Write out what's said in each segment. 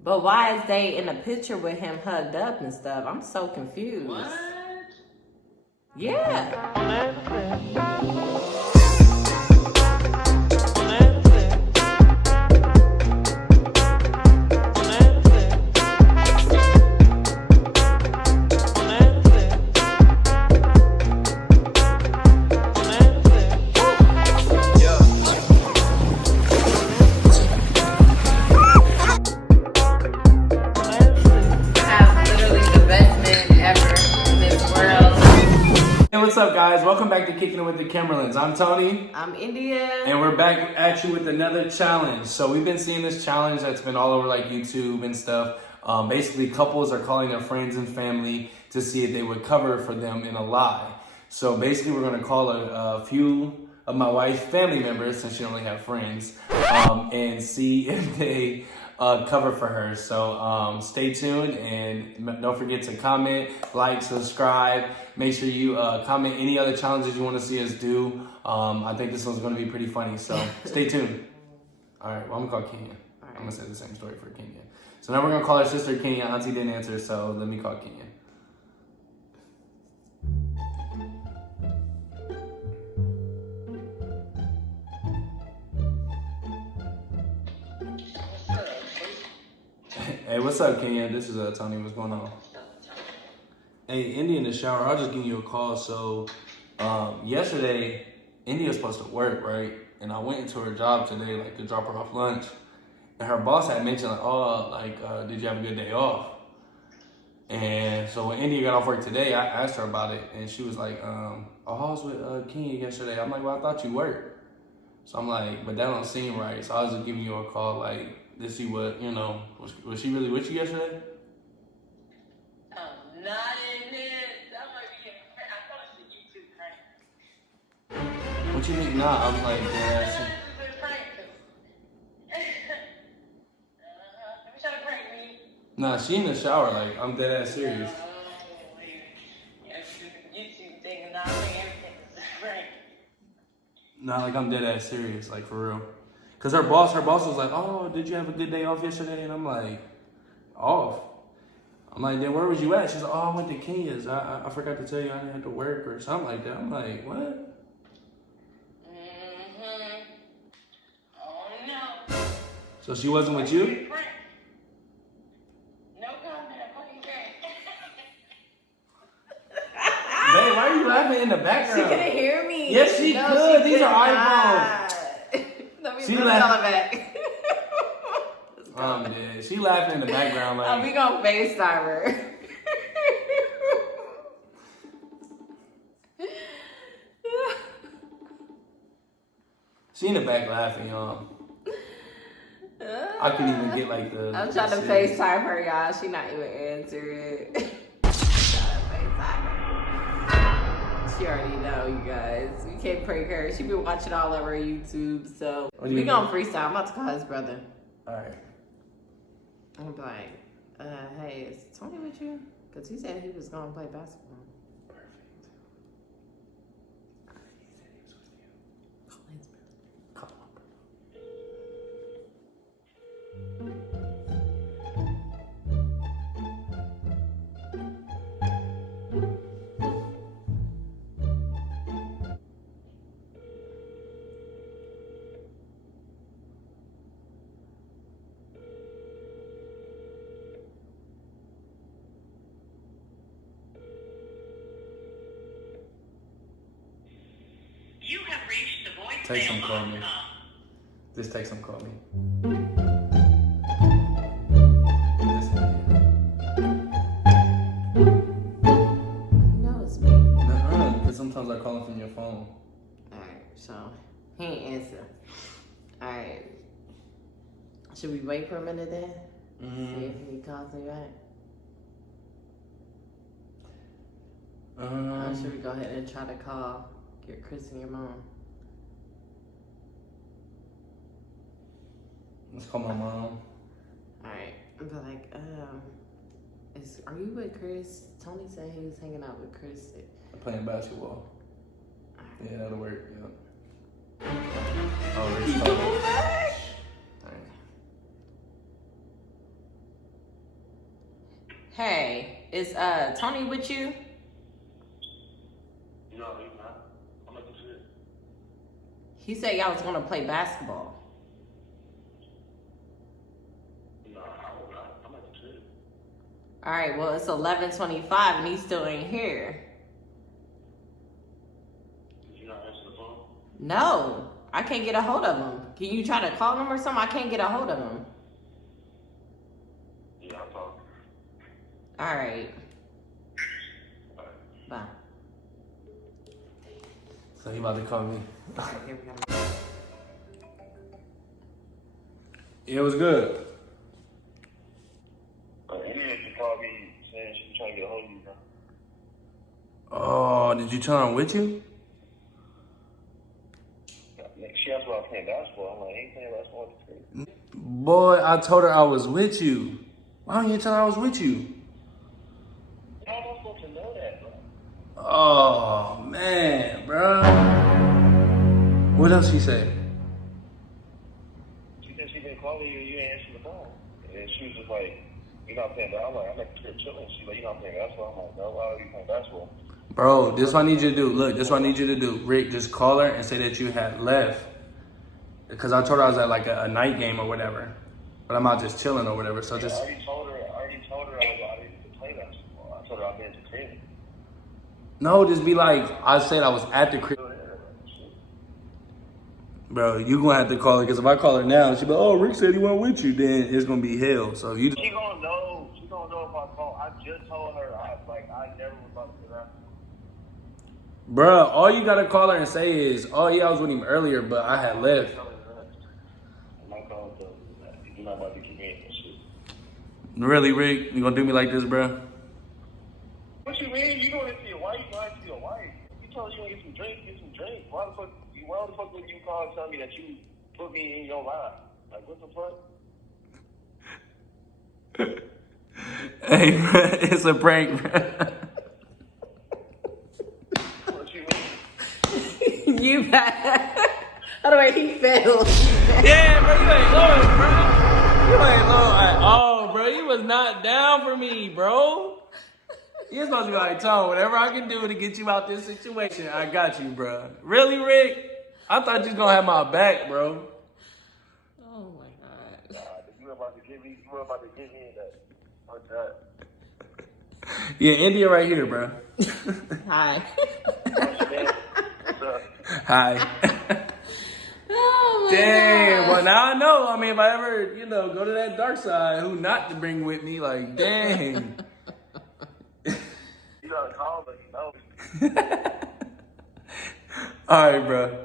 But why is they in a picture with him hugged up and stuff? I'm so confused. What? Yeah. What's up, guys? Welcome back to Kicking It with the Kimberlins. I'm Tony. I'm India. And we're back at you with another challenge. So we've been seeing this challenge that's been all over like YouTube and stuff. Basically, couples are calling their friends and family to see if they would cover for them in a lie. So basically, we're going to call a few of my wife's family members, since she don't really have friends, and see if they cover for her. So stay tuned and don't forget to comment, like, subscribe. Make sure you comment any other challenges you want to see us do. I think this one's going to be pretty funny, so stay tuned. All right, well, I'm going to call Kenya. I'm going to say the same story for Kenya. So now we're going to call her sister Kenya. Auntie didn't answer, so let me call Kenya. Hey, what's up, Kenya? This is Tony. What's going on? Hey, Indy in the shower. I was just giving you a call. So, yesterday, Indy was supposed to work, right? And I went into her job today, like, to drop her off lunch. And her boss had mentioned, like, did you have a good day off? And so when Indy got off work today, I asked her about it. And she was like, I was with Kenya yesterday. I'm like, well, I thought you worked. So I'm like, but that don't seem right. So I was just giving you a call, like, to see what, you know, was she really with you yesterday? Not in this. That might be I thought it was a YouTube prank. What you mean? Nah, I'm like, yeah. This is a prank. Let me try to prank me. Nah, she in the shower, like, I'm dead ass serious. YouTube thing and not think everything is a prank. Nah, like, I'm dead ass serious, like, for real. Cause her boss was like, oh, did you have a good day off yesterday? And I'm like, off? I'm like, then where was you at? She's like, oh, I went to Kenya's. I forgot to tell you I didn't have to work or something like that. I'm like, what? Oh no. So she wasn't with you? No comment. Fucking prank. Babe, why are you laughing in the background? She couldn't hear me. Yes, she could. These are iPhones. Let me She put laughed. it back. Yeah, she laughing in the background like. We gonna FaceTime her. She in the back laughing, y'all. I couldn't even get like the. I'm trying to FaceTime her, y'all. She not even answering. Trying to FaceTime her. She already know, you guys. We can't prank her. She been watching all over YouTube, so we gonna freestyle. I'm about to call his brother. All right. I'm like, hey, is Tony with you? Because he said he was gonna play basketball. Perfect. He said he was with you. Call his brother. Call my brother. You have reached the Text him, voicemail call me. box. Just text him, call me. He knows me. Nuh-uh, because sometimes I call him from your phone. Alright, so he ain't answer. Alright. Should we wait for a minute then? See if he calls me back? Or should we go ahead and try to call, get Chris and your mom? Let's call my mom. Alright, I'm like, are you with Chris? Tony said he was hanging out with Chris. Playing basketball. Alright. Yeah, that'll work, yeah. Oh, You there's back? Hey, is Tony with you? No, he's not. I'm at the shit. He said y'all was gonna play basketball. No, I'm not. I'm at the shit. All right, well it's 11:25 and he still ain't here. Did you not answer the phone? No, I can't get a hold of him. Can you try to call him or something? I can't get a hold of him. Yeah, I'll talk. All right. Bye. So he about to call me. Here we go. It was good. Amine just called me saying she was trying to get a hold of you, bro. Oh, did you tell her I'm with you? She asked why I was playing basketball. I'm like, I ain't playing basketball with the kid. Boy, I told her I was with you. Why don't you tell her I was with you? How am I supposed to know that, bro? Oh, man, bro. What else she said? She said she didn't call you and you ain't answer the phone. And she was just like, you're not playing basketball. I'm like, I'm at the crib chilling. She's like, you're not playing basketball. I'm like, no, why are you playing basketball? Bro, this is what I need you to do. Look, this is what I need you to do. Rick, just call her and say that you had left. Because I told her I was at like a night game or whatever. But I'm out just chilling or whatever. So just... I already told her I didn't play basketball. I told her I've been to crib. No, just be like, I said I was at the crib. Bro, you gonna have to call her. Because if I call her now, she'll be like, oh, Rick said he went with you. Then it's gonna be hell. So you just... She gonna know. She gonna know if I call. I just told her I never was about to do that. Bruh, all you gotta call her and say is, oh yeah, I was with him earlier, but I had left. I'm not calling her. You're not about to keep me in that shit. Really, Rick? You gonna do me like this, bruh? What you mean? You going to see your wife? You going to see your wife? You told her you want to get some drink. Why the fuck would you call and tell me that you put me in your life? Like, what the fuck? Hey, bruh, it's a prank, bruh. What you mean? You bad. By the way, he failed. Yeah, bro, you ain't low, bro. You ain't low at all, bro. You was not down for me, bro. You're supposed to be like, Tone, whatever I can do to get you out this situation, I got you, bro. Really, Rick? I thought you was gonna have my back, bro. Oh my god. Nah, you were about to get me in that. Fuck that. Yeah, India right here, bro. Hi. What's up? Hi. Oh my Damn, god. well now I know. I mean, if I ever, go to that dark side, who not to bring with me, like, dang. You gotta call, but you know. All right, bro.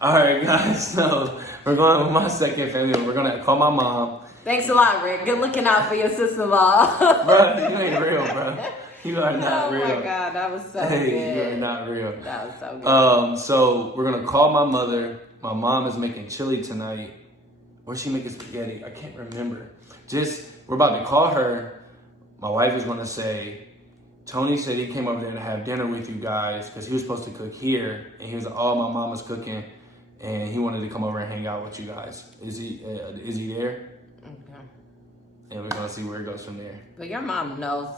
All right, guys. So we're going with my second family. We're gonna call my mom. Thanks a lot, Rick. Good looking out for your sister-in-law. Bro, you ain't real, bro. You are not real. Oh my god, that was so Hey, good. you are not real. That was so good. So we're gonna call my mother. My mom is making chili tonight. Where's she making spaghetti? I can't remember. We're about to call her. My wife is gonna say, Tony said he came over there to have dinner with you guys because he was supposed to cook here, and he was like, oh, my mama's cooking, and he wanted to come over and hang out with you guys. Is he there? Okay. And we're gonna see where it goes from there. But your mom knows.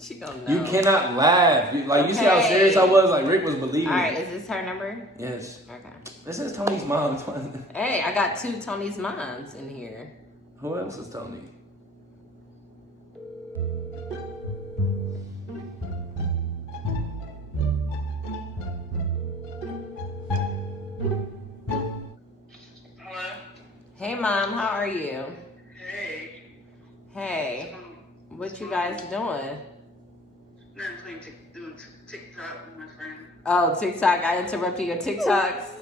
She gonna know. You cannot laugh. You see how serious I was? Like, Rick was believing. All right, is this her number? Yes. Okay. This is Tony's mom. Hey, I got 2 Tony's moms in here. Who else is Tony? Hello? Hey, Mom, how are you? Hey. Hey, what you guys doing? Nothing doing TikTok with my friend. Oh, TikTok. I interrupted your TikToks.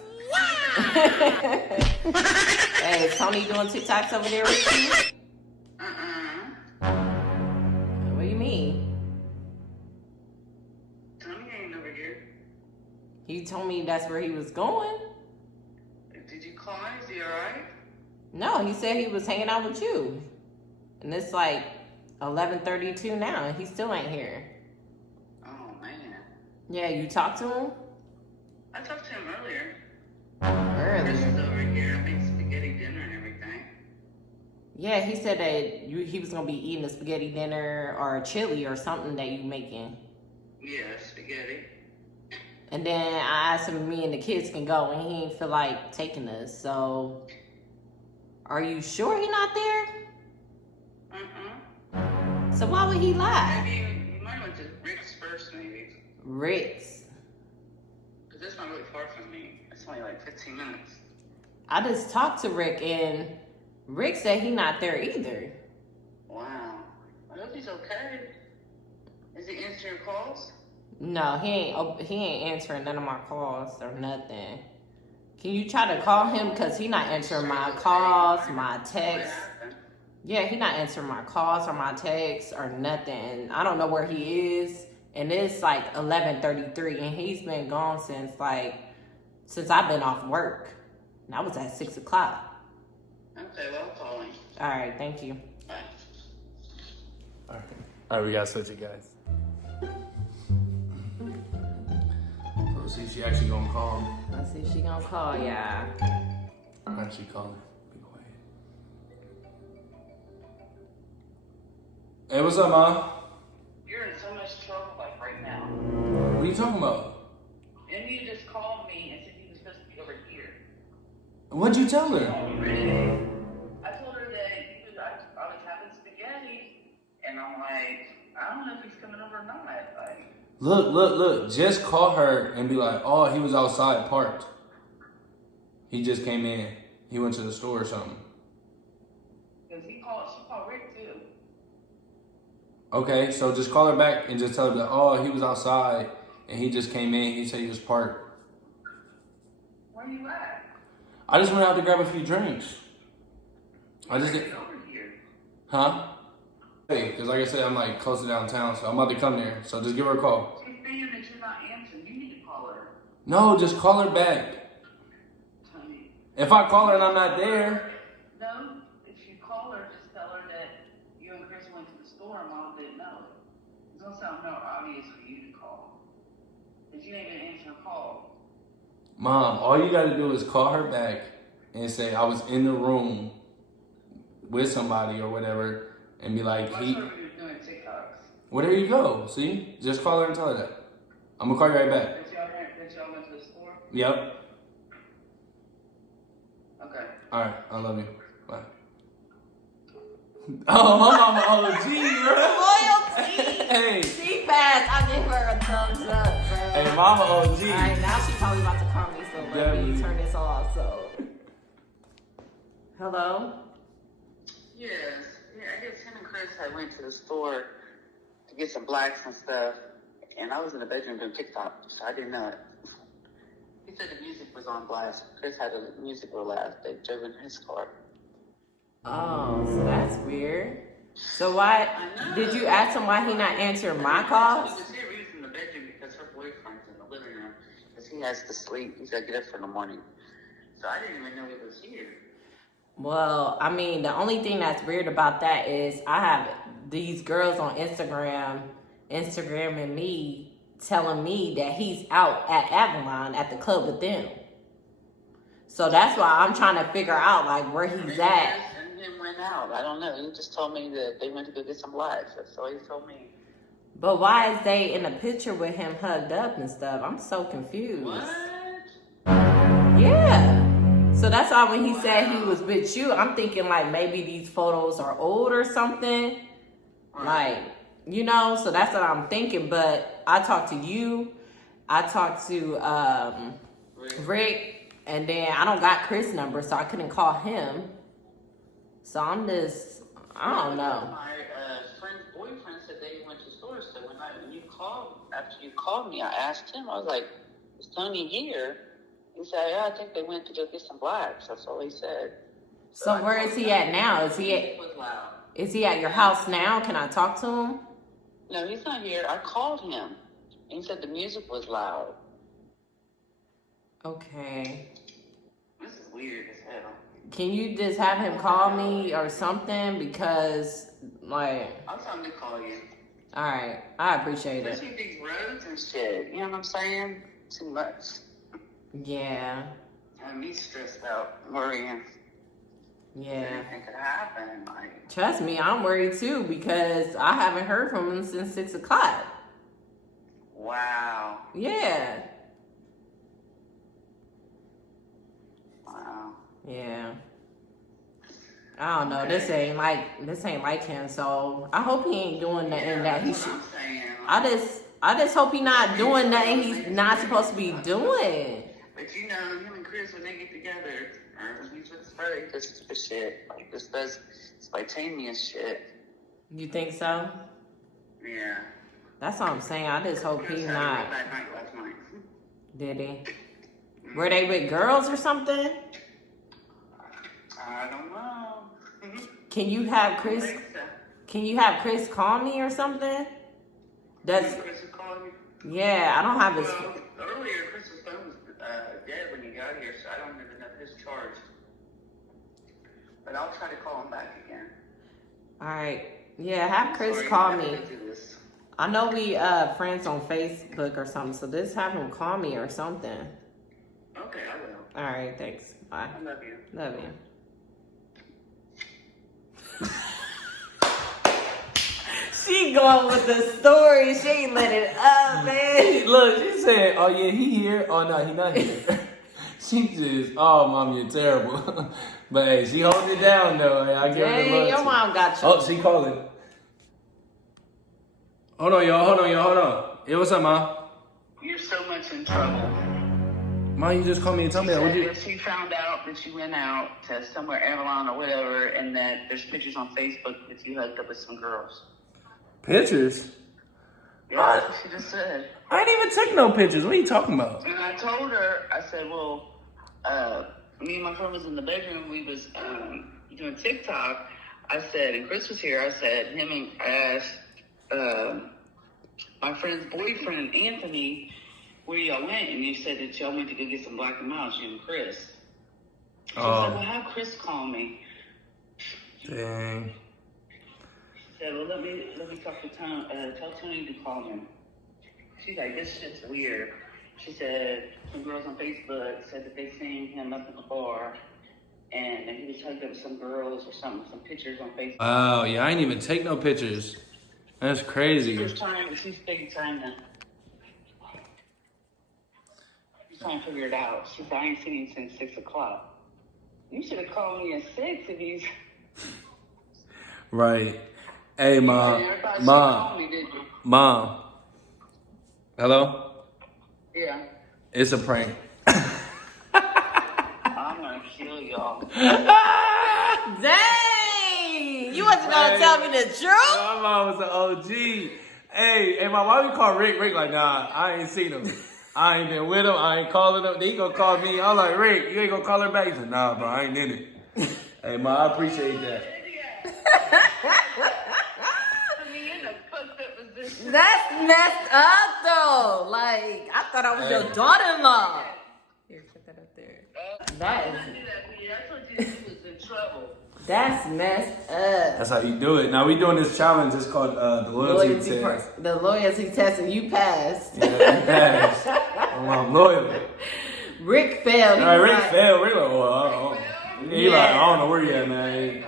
Hey, is Tony doing TikToks over there with you? What do you mean? Tony ain't over here. He told me that's where he was going. Did you call him? Is he alright? No, he said he was hanging out with you. And it's like 11:32 now, and he still ain't here. Oh, man. Yeah, you talked to him? I talked to him earlier. Chris Earlier. is over here. I made spaghetti dinner and everything. Yeah, he said that he was gonna be eating a spaghetti dinner or a chili or something that you making. Yeah, spaghetti. And then I asked him if me and the kids can go, and he didn't feel like taking us. So, are you sure he not there? So why would he lie? Maybe you might went to Rick's first, maybe. Rick's. Because that's not really far from me. It's only like 15 minutes. I just talked to Rick, and Rick said he not there either. Wow. I hope he's okay. Is he answering your calls? No, he ain't answering none of my calls or nothing. Can you try to call him? Because he not answering my calls, my texts. Yeah, he not answering my calls or my texts or nothing. I don't know where he is. And it's like 11:33, and he's been gone since I've been off work. And I was at 6 o'clock. Okay, well, I'll call him. All right, thank you. Bye. All right, we gotta switch it, guys. So we'll see if she actually gonna call him. Let's see if she gonna call ya. I'm actually calling. Be quiet. Hey, what's up, Mom? You're in so much trouble, like right now. What are you talking about? And you just called me and said you were supposed to be over here. What'd you tell her? I told her that I was having spaghetti, and I'm like, I don't know if he's coming over or not. Like, Look. Just call her and be like, oh, he was outside parked. He just came in. He went to the store or something. because she called Rick too. Okay, so just call her back and just tell her that, oh, he was outside and he just came in. He said he was parked. Where you at? I just went out to grab a few drinks. I just Get did. over here. Huh? Hey, because like I said, I'm like close to downtown, so I'm about to come there. So just give her a call. She's saying that you're not answering. You need to call her. No, just call her back. Tony. If I call her and I'm not there, No, if you call her, just tell her that you and Chris went to the store and Mom didn't know. It's gonna sound more obvious for you to call. Because you ain't gonna answer a call. Mom, all you gotta do is call her back and say I was in the room with somebody or whatever, and be like, I'm sure we were doing TikToks. well, there you go. See? Just call her and tell her that. I'm gonna call you right back. That y'all went to the store? Yep. Okay. All right. I love you. Bye. Oh, my mama OG, bro. Loyalty. Hey. She passed. I give her a thumbs up, bro. Hey, mama OG. All right, now she's probably about to call me, so let me Definitely. turn this off. So, hello. Yes. Yeah, I guess him and Chris had went to the store to get some blacks and stuff, and I was in the bedroom doing TikTok, so I didn't know it. He said the music was on blast. Chris had the music go loud. They drove in his car. Oh, so that's weird. So why did you ask him why he not answering my calls? He was here. We was in the bedroom because her boyfriend's in the living room because he has to sleep. He's got to get up for the morning. So I didn't even know he was here. Well, I mean, the only thing that's weird about that is I have these girls on Instagramming me, telling me that he's out at Avalon at the club with them. So that's why I'm trying to figure out like where he's at. And him went out. I don't know. He just told me that they went to go get some blacks. That's all he told me. But why is they in a picture with him hugged up and stuff? I'm so confused. What? Yeah. So that's why when he said he was with you, I'm thinking like maybe these photos are old or something. Like, you know, so that's what I'm thinking. But I talked to you. I talked to Rick. And then I don't got Chris' number, so I couldn't call him. So I'm just, I don't know. My friend's boyfriend said they went to the store. So when you called, after you called me, I asked him. I was like, "Is Tony here?" He said, "Yeah, I think they went to go get some blacks." That's all he said. So where is he at now? Is he at your house now? Can I talk to him? No, he's not here. I called him. And he said the music was loud. Okay. This is weird as hell. Can you just have him call me or something? Because, like... I'll tell him to call you. Alright. I appreciate it. Especially these roads and shit. You know what I'm saying? Too much. Yeah. Having me stressed out, worrying. Yeah. Anything could happen. Like, Trust me, I'm worried too because I haven't heard from him since 6 o'clock. wow. Yeah. Wow. Yeah. I don't know. This ain't like him. So I hope he ain't doing nothing that he That's should. what I'm saying. I just hope he not doing nothing he's not supposed to be doing. But you know, him and Chris, when they get together, he's just very this shit. Like, this does spontaneous shit. You think so? Yeah. That's all I'm saying. I just hope Chris he's had a not. real bad night last night. Did he? Were they with girls or something? I don't know. Can you have Chris? Can you have Chris call me or something? That's Chris is calling you? yeah. I don't have his. Well, earlier, Chris's phone was dead when he got here, so I don't even know his charge. But I'll try to call him back again. All right. Yeah, have Chris Sorry, call I me. have to do this. I know we friends on Facebook or something, so just have him call me or something. Okay, I will. All right, thanks. Bye. I love you. Love you. She going with the story. She ain't let it up, man. Look, she said, "Oh yeah, he here. Oh no, he not here." She just, "Oh mom, you're terrible." But hey, she holding it down though. Hey, I give her the Dang, love. your too. mom got you. Oh, she calling. Hold on, y'all. Hold on. Yeah, what's up, mom? You're so much in trouble. Mom, you just called me and told me that. What you? She found out that you went out to somewhere, Avalon or whatever, and that there's pictures on Facebook that you hooked up with some girls. Pictures? Yeah, that's what she just said. I ain't even take no pictures. What are you talking about? And I told her, I said, well, me and my friend was in the bedroom. We was doing TikTok. I said, and Chris was here. I said, I asked my friend's boyfriend, Anthony, where y'all went, and you said that y'all went to go get some Black and Miles, you and Chris. She said, well, have Chris call me. Dang. She said, well, let me talk to Tony, tell Tony to call him. She's like, this shit's weird. She said, some girls on Facebook said that they seen him up in the bar, and that he was hugged up with some girls or something, some pictures on Facebook. Wow, yeah, I ain't even take no pictures. That's crazy. She's big trying to figure it out. She's like, I ain't seen him since 6 o'clock. You should have called me at 6 if he's... Right. Hey, Mom. Me, Mom. Hello? yeah. It's a prank. I'm gonna kill y'all. Dang! You wasn't gonna tell me the truth? My mom was an OG. Hey, Mom, why we call Rick? Rick like, nah, I ain't seen him. I ain't been with him. I ain't calling him. Then he gonna call me. I'm like, Rick, you ain't gonna call her back? He said, nah, bro, I ain't in it. Hey, Mom, I appreciate that. That's messed up though. Like, I thought I was your daughter-in-law. Here, put that up there. That's messed up. That's how you do it. Now we doing this challenge. It's called the loyalty test. The loyalty test, and you passed. Yeah, you passed. I'm loyal. Rick failed. All right, Rick failed. Rick like, well, he like, I don't know where you at, man.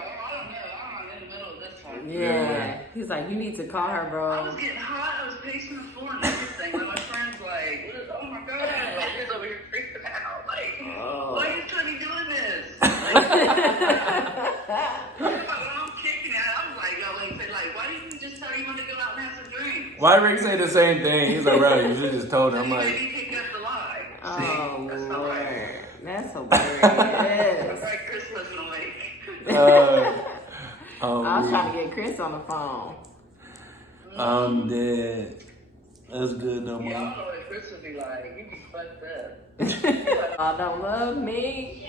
Yeah. He's like, you need to call her, bro. I was getting hot. I was pacing the floor and everything. And my friend's like, oh my God. Like, he's over here freaking out. Like, why are you Tony doing this? Like, I'm kicking it. I was like, why didn't you just tell you want to go out and have some drinks? Why Rick say the same thing? He's like, bro, you should just told him. I'm like, Maybe picked up the lie. Oh, that's not Lord. right. That's hilarious. Like Chris wasn't awake. I was trying to get Chris on the phone. I'm dead. That's good though, Yeah, I Mom. don't know what Chris would be like. He'd be fucked up. I don't love me.